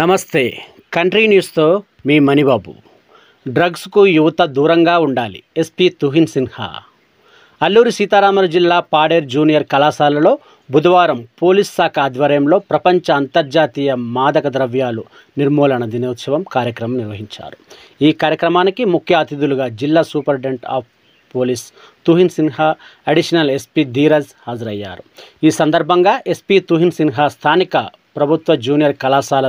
నమస్తే కంట్రీ న్యూస్తో మీ మణిబాబు. డ్రగ్స్కు యువత దూరంగా ఉండాలి. ఎస్పీ తుహిన్ సిన్హా. అల్లూరి సీతారామరాజు జిల్లా పాడేరు జూనియర్ కళాశాలలో బుధవారం పోలీస్ శాఖ ఆధ్వర్యంలో ప్రపంచ అంతర్జాతీయ మాదక ద్రవ్యాలు నిర్మూలన దినోత్సవం కార్యక్రమం నిర్వహించారు. ఈ కార్యక్రమానికి ముఖ్య అతిథులుగా జిల్లా superintendent of police Tuhin Sinha, additional SP Dheeraj హాజరయ్యారు. ఈ సందర్భంగా ఎస్పీ తుహిన్ సిన్హా స్థానిక ప్రభుత్వ జూనియర్ కళాశాల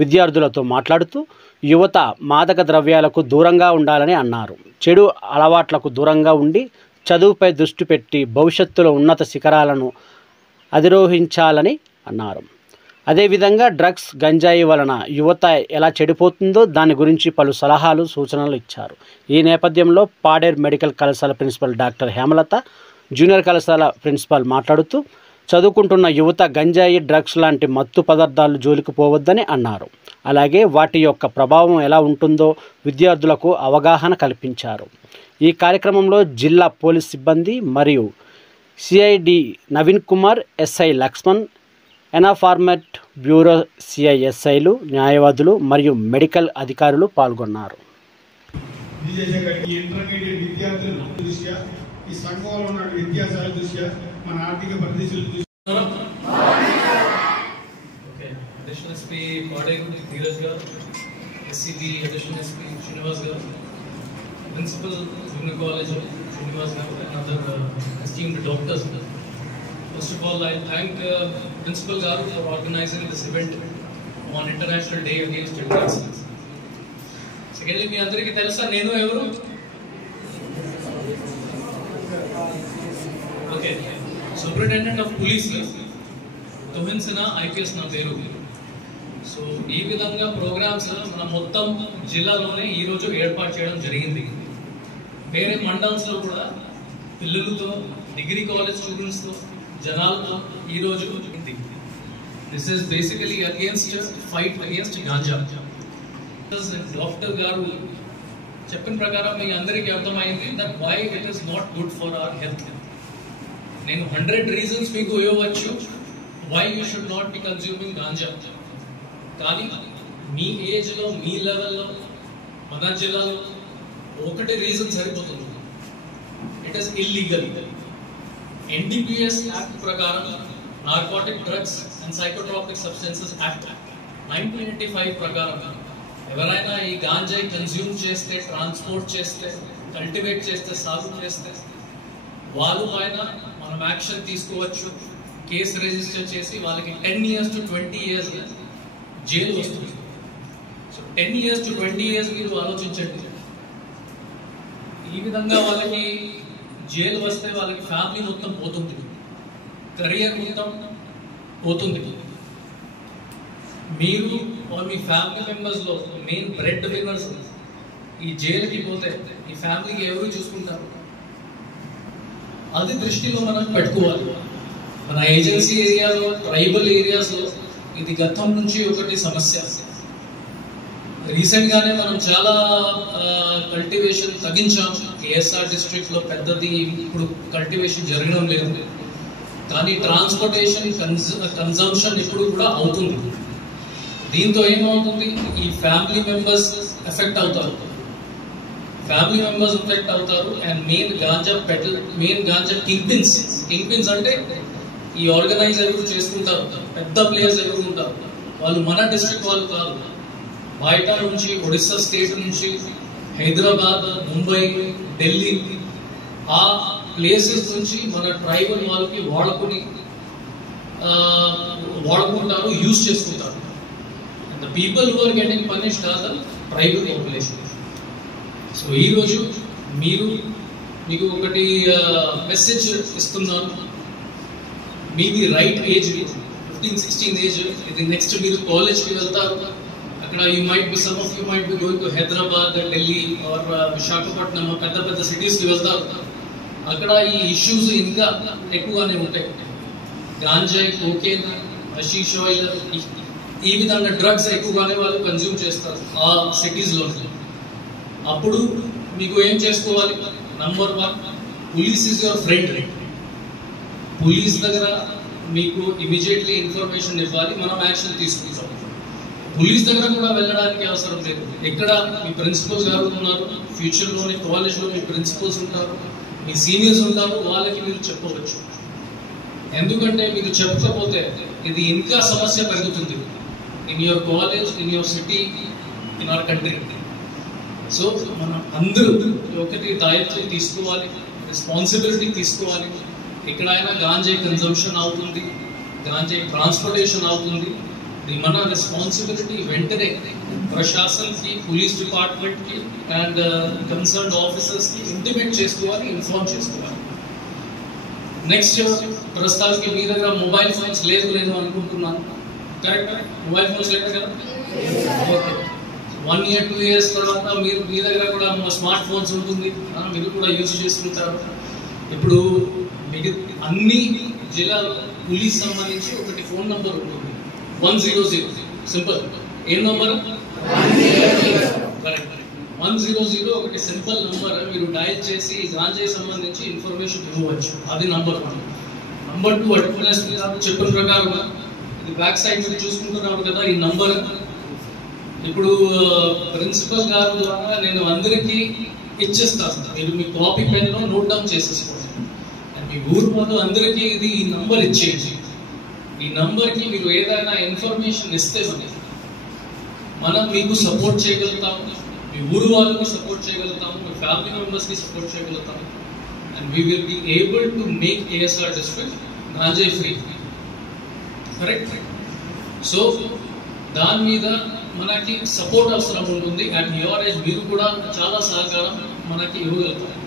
విద్యార్థులతో మాట్లాడుతూ యువత మాదక ద్రవ్యాలకు దూరంగా ఉండాలని అన్నారు. చెడు అలవాట్లకు దూరంగా ఉండి చదువుపై దృష్టి పెట్టి భవిష్యత్తులో ఉన్నత శిఖరాలను అధిరోహించాలని అన్నారు. అదేవిధంగా డ్రగ్స్, గంజాయి వలన యువత ఎలా చెడిపోతుందో దాని గురించి పలు సలహాలు, సూచనలు ఇచ్చారు. ఈ నేపథ్యంలో పాడేరు మెడికల్ కళాశాల ప్రిన్సిపల్ డాక్టర్ హేమలత, జూనియర్ కళాశాల ప్రిన్సిపల్ మాట్లాడుతూ చదువుకుంటున్న యువత గంజాయి, డ్రగ్స్ లాంటి మత్తు పదార్థాలు జోలికి పోవద్దని అన్నారు. అలాగే వాటి యొక్క ప్రభావం ఎలా ఉంటుందో విద్యార్థులకు అవగాహన కల్పించారు. ఈ కార్యక్రమంలో జిల్లా పోలీస్ సిబ్బంది మరియు CI Naveen Kumar, SI Laxman, enforcement bureau సిఐఎస్ఐలు, న్యాయవాదులు మరియు మెడికల్ అధికారులు పాల్గొన్నారు. ఈ సంఘంలో ఉన్న వ్యత్యాసాల దృష్ట్యా మన ఆర్థిక పరిస్థితులు అడిషనల్ ఎస్పీ పాడేరు ధీరజ్ గారు, ఎస్సీబీ అడిషనల్ ఎస్పీ శ్రీనివాస్ గారు, principal junior college Srinivas garu, and other esteemed doctors. First of all I thank principal garu for organizing this event on international day against drugs. Secondly, మీ అందరికీ తెలుసా నేను ఎవరు? Okay, superintendent of police Tuhin Sinha IPS నా పేరు. So ఈ విధంగా ప్రోగ్రామ్స్ మన మొత్తం జిల్లాలోనే ఈరోజు ఏర్పాటు చేయడం జరిగింది. వేరే మండల్స్లో కూడా పిల్లలతో, డిగ్రీ కాలేజ్ స్టూడెంట్స్తో, జనాలతో ఈరోజు this is basically against fight against ganja. Doctor గారు చెప్పిన ప్రకారం మీ అందరికీ అర్థమైంది that why it is not good for our health. నేను 100 రీజన్స్ మీకు ఇవ్వచ్చు why you should not be consuming ganja. కానీ మీ ఏజ్లో, మీ లెవెల్లో, మన జిల్లాలో ఒకటి రీజన్ సరిపోతుంది. It is illegal. NDPS act ప్రకారం, narcotic drugs and psychotropic substances act 1985 ప్రకారం ఎవరైనా ఈ గాంజాయి కన్స్యూమ్ చేస్తే, ట్రాన్స్పోర్ట్ చేస్తే, కల్టివేట్ చేస్తే, సాగు చేస్తే వాళ్ళ పైన మనం యాక్షన్ తీసుకోవచ్చు. కేసు రిజిస్టర్ చేసి వాళ్ళకి 10 years to 20 years జైలు వస్తుంది. సో 10 years to 20 years మీరు ఆలోచించండి. ఈ విధంగా వాళ్ళకి జైలు వస్తే వాళ్ళకి ఫ్యామిలీ మొత్తం పోతుంది, కెరియర్ మొత్తం పోతుంది. మీరు మీ ఫ్యామిలీ మెంబర్స్లో మెయిన్ బ్రెడ్ విన్నర్స్ ఈ జైలుకి పోతే ఈ ఫ్యామిలీకి ఎవరు చూసుకుంటారు? అది దృష్టిలో మనం పెట్టుకోవాలి. మన ఏజెన్సీ ఏరియాలో, ట్రైబల్ ఏరియాస్లో ఇది గతం నుంచి ఒకటి సమస్య. రీసెంట్ గానే మనం చాలా కల్టివేషన్ తగ్గించాం. కేఎస్ఆర్ డిస్ట్రిక్ట్ లో పెద్దది ఇప్పుడు కల్టివేషన్ జరగడం లేదు. కానీ ట్రాన్స్పోర్టేషన్, కన్సంప్షన్ ఇప్పుడు కూడా అవుతుంది. దీంతో ఏమవుతుంది? ఈ ఫ్యామిలీ మెంబర్స్ ఎఫెక్ట్ అవుతారు. And main ganja king pins అంటే ఈ ఆర్గనైజ్ ఎవరు చేసుకుంటారు, పెద్ద ప్లేయర్స్ ఎవరు ఉంటారు, వాళ్ళు మన డిస్ట్రిక్ట్ వాళ్ళు కాదు. బయట నుంచి, ఒడిస్సా స్టేట్ నుంచి, హైదరాబాద్, ముంబై, ఢిల్లీ ఆ ప్లేసెస్ నుంచి మన ట్రైబల్ వాళ్ళకి వాడుకుంటారు, యూజ్ చేసుకుంటారు. The people who are getting punished are the tribal population. So ఈరోజు మీకు ఒకటి మెసేజ్ ఇస్తున్నాను. మీది రైట్ ఏజ్, 15-16 ఏజ్. ఇది నెక్స్ట్ మీరు కాలేజ్కి వెళ్తారు. అక్కడ some of you might be going to Hyderabad, Delhi or Visakhapatnam, పెద్ద పెద్ద సిటీస్కి వెళ్తారు. అక్కడ ఈ ఇష్యూస్ ఇంకా ఎక్కువగానే ఉంటాయి. గాంజాయి, కోకేన్, హషీష్ ఆయిల్, ఈ విధంగా డ్రగ్స్ ఎక్కువగానే వాళ్ళు కన్జ్యూమ్ చేస్తారు ఆ సిటీస్లో. అప్పుడు మీకు ఏం చేసుకోవాలి? Number 1, police is your friend. Police దగ్గర మీకు ఇమీడియట్లీ ఇన్ఫర్మేషన్ ఇవ్వాలి, మనం యాక్షన్ తీసుకుంటాం. పోలీస్ దగ్గర కూడా వెళ్ళడానికి అవసరం లేదు. ఎక్కడ మీ ప్రిన్సిపల్స్ గారు ఉన్నారు, ఫ్యూచర్లోని కాలేజ్లో మీ ప్రిన్సిపల్స్ ఉంటారు, మీ సీనియర్స్ ఉంటారు, వాళ్ళకి మీరు చెప్పవచ్చు. ఎందుకంటే మీరు చెప్పకపోతే ఇది ఇంకా సమస్య పెరుగుతుంది in your college, in your city, in our country. So మనం అందరూ ఒకటి దాయత్వం తీసుకోవాలి, రెస్పాన్సిబిలిటీ తీసుకోవాలి. ఎక్కడైనా గాంజాయి కన్సంప్షన్ అవుతుంది, గాంజాయి ట్రాన్స్పోర్టేషన్ అవుతుంది, ఇది మన రెస్పాన్సిబిలిటీ వెంటనే ప్రశాసనకి, పోలీస్ డిపార్ట్మెంట్కి అండ్ కన్సర్న్డ్ ఆఫీసర్స్కి ఇంటిమేట్ చేసుకోవాలి, ఇన్ఫార్మ్ చేసుకోవాలి. నెక్స్ట్, ప్రస్తుతానికి మీ దగ్గర మొబైల్ ఫోన్స్ లేదు అనుకుంటున్నాను, కరెక్ట్? మొబైల్ ఫోన్స్ లేదు కదా? ఓకే. 1 year 2 years తర్వాత మీరు మీ దగ్గర కూడా స్మార్ట్ ఫోన్స్ ఉంటుంది, మీరు కూడా యూజ్ చేసుకుంటారు. ఇప్పుడు మీకు అన్ని జిల్లాల పోలీస్ సంబంధించి ఒకటి ఫోన్ నంబర్ ఉంటుంది, 100. సింపుల్. ఏం నంబర్? కరెక్ట్. 100 ఒకటి సింపుల్ నంబర్. మీరు డయల్ చేసి గాంజాయి సంబంధించి ఇన్ఫర్మేషన్ ఇవ్వవచ్చు. అది నంబర్ 1. నంబర్ 2, అడ్వర్టైజ్ చెప్పిన ప్రకారం ఇది బ్యాక్ సైడ్ మీరు చూసుకుంటున్నారు కదా, ఈ నంబర్ ఇప్పుడు ప్రిన్సిపల్ గారు ద్వారా నేను అందరికీ ఇచ్చేస్తాను. మీరు మీ కాపీ పెన్లో నోట్ డౌన్ చేసేసుకోండి. అండ్ మీ ఊరు మొత్తం అందరికీ ఇది ఈ నంబర్ ఇచ్చేయండి. ఈ నంబర్కి మీరు ఏదైనా ఇన్ఫర్మేషన్ ఇస్తే మనం మీకు సపోర్ట్ చేయగలుగుతాము, మీ ఊరు వాళ్ళకి సపోర్ట్ చేయగలుగుతాము, మీ ఫ్యామిలీ మెంబర్స్కి సపోర్ట్ చేయగలుగుతాము. And we will be able to make ASR district ganjai free. Correct? So దాని మీద మనకి సపోర్ట్ అవసరం ఉంటుంది. అండ్ యువర్ ఏజ్ మీరు కూడా చాలా సహకారం మనకి ఇవ్వగలుగుతారు.